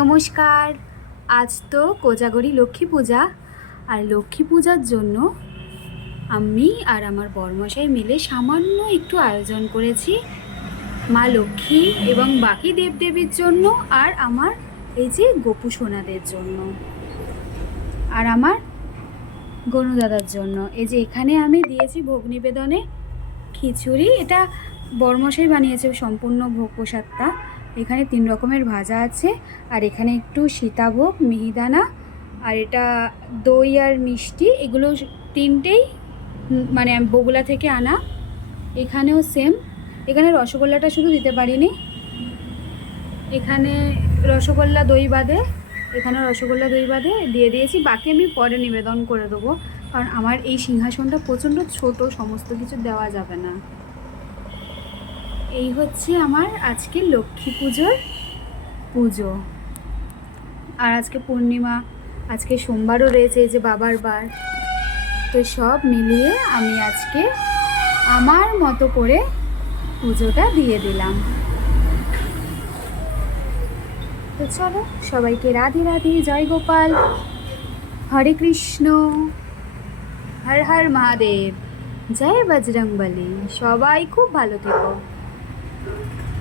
নমস্কার। আজ তো কোজাগরী লক্ষ্মী পূজা, আর লক্ষ্মী পূজার জন্য আমি আর আমার বরমশাই মিলে সামান্য একটু আয়োজন করেছি মা লক্ষ্মী এবং বাকি দেবদেবীর জন্য, আর আমার এই যে গোপু সোনাদের জন্য, আর আমার গনুদাদার জন্য। এই যে এখানে আমি দিয়েছি ভোগ নিবেদনে খিচুড়ি, এটা বরমশাই বানিয়েছে সম্পূর্ণ ভোগ প্রসাদটা। এখানে 3 রকমের ভাজা আছে, আর এখানে একটু সীতাভোগ, মিহিদানা, আর এটা দই আর মিষ্টি, এগুলো তিনটেই মানে বগুলা থেকে আনা। এখানেও সেম, এখানে রসগোল্লাটা শুধু দিতে পারিনি, এখানে রসগোল্লা দই বাদে, এখানে রসগোল্লা দই বাদে দিয়ে দিয়েছি। বাকি আমি পরে নিবেদন করে দেবো, কারণ আমার এই সিংহাসনটা প্রচণ্ড ছোট, সমস্ত কিছু দেওয়া যাবে না। এই হচ্ছে আমার আজকে লক্ষ্মী পুজোর পুজো। আর আজকে পূর্ণিমা, আজকে সোমবারও রয়েছে, এই যে বাবার বার। তো সব মিলিয়ে আমি আজকে আমার মতো করে পুজোটা দিয়ে দিলাম। তো চলো, সবাইকে রাধে রাধে, জয় গোপাল, হরে কৃষ্ণ, হর হর মহাদেব, জয় বজরংবলী। সবাই খুব ভালো থেকো।